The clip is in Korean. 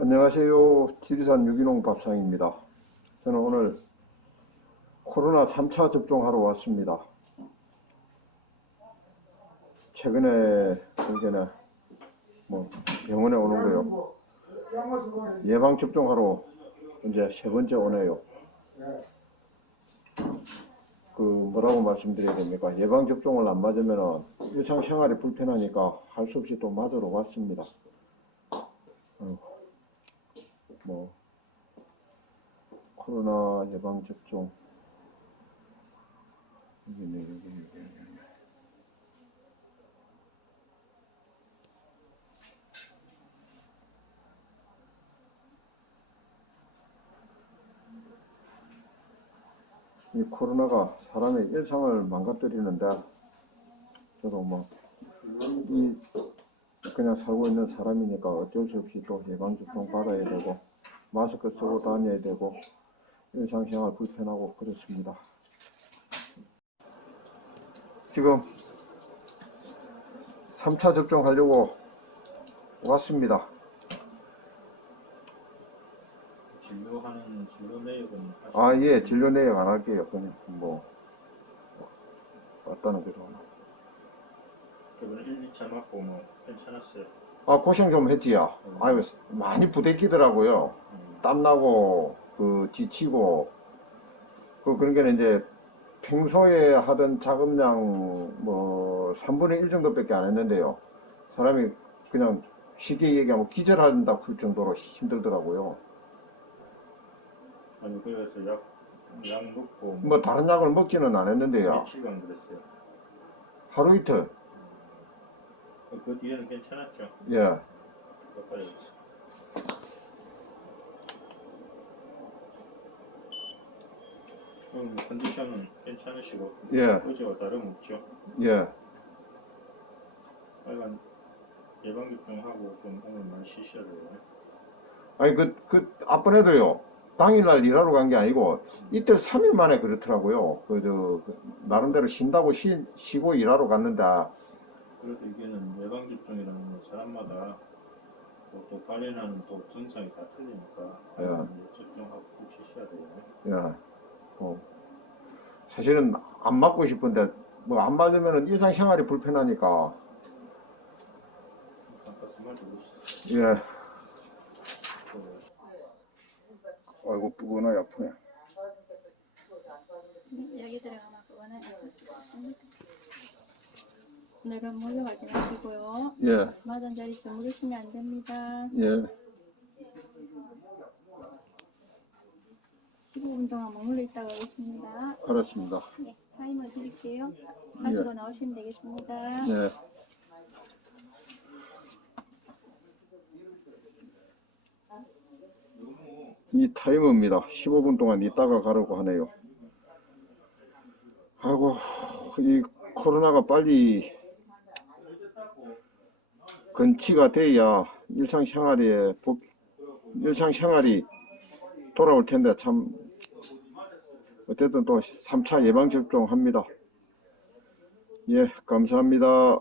안녕하세요. 지리산 유기농 밥상입니다. 저는 오늘 코로나 3차 접종하러 왔습니다. 최근에 여기는 뭐 병원에 오는 거요. 예방 접종하러 이제 세 번째 오네요. 그 뭐라고 말씀드려야 됩니까? 예방 접종을 안 맞으면은 일상생활이 불편하니까 할 수 없이 또 맞으러 왔습니다. 뭐 코로나 예방 접종. 여기네 여기 여기 여기 이 코로나가 사람의 일상을 망가뜨리는데 저도 뭐 이 그냥 살고 있는 사람이니까 어쩔 수 없이 또 예방 접종 받아야 되고 마스크 쓰고 다녀야 되고 일상생활 불편하고 그렇습니다. 지금 3차 접종하려고 왔습니다. 진료하는 진료 내역은 아, 예, 진료 내역 안 할게요. 그냥 뭐 왔다는 거죠. 이번에 1, 2차 맞고 뭐 괜찮았어요. 아, 고생 좀 했지야. 아유, 많이 부대끼더라고요. 음, 땀나고 그 지치고 그 그런 게 이제 평소에 하던 자금량 뭐 3분의 1 정도밖에 안 했는데요. 사람이 그냥 쉽게 얘기하면 기절한다 할 정도로 힘들더라고요. 아니 그래서 약, 약 먹고 뭐 다른 약을 먹지는 않았는데요. 며칠간 그랬어요. 하루 이틀. 그 뒤에는 괜찮았죠. 예. 가까 컨디션은 괜찮으시고 예. 어제와 다름없죠. 예. 빨간 예방접종하고 좀 오늘 많이 쉬셔야 돼요. 아니 그 그 앞번에도요. 당일날 일하러 간 게 아니고 이틀 3일 만에 그렇더라고요. 그저 나름대로 쉰다고 쉬, 쉬고 일하러 갔는데 그래도 이게는 예방접종이라는 건 사람마다 또, 또 관련하는 또 증상이 다 틀리니까 예. 접종하고 꼭 쉬셔야 돼요. 야, 어, 사실은 안 맞고 싶은데 뭐 안 맞으면 일상생활이 불편하니까. 예. 아이고 쁘근하게 아프네. 여기 들어가면 그거는 내가 몰려가지 마시고요. 예, 마당 자리 주무르시면 안 됩니다. 예, 15분 동안 머물러 있다가 오겠습니다. 알았습니다. 네, 타이머 드릴게요. 가지고 나오시면 되겠습니다. 예. 이 타이머입니다. 15분 동안 있다가 가려고 하네요. 아이고, 이 코로나가 빨리 건치가 돼야 일상생활에 복, 일상생활이 돌아올 텐데 참 어쨌든 또 3차 예방접종 합니다. 예, 감사합니다.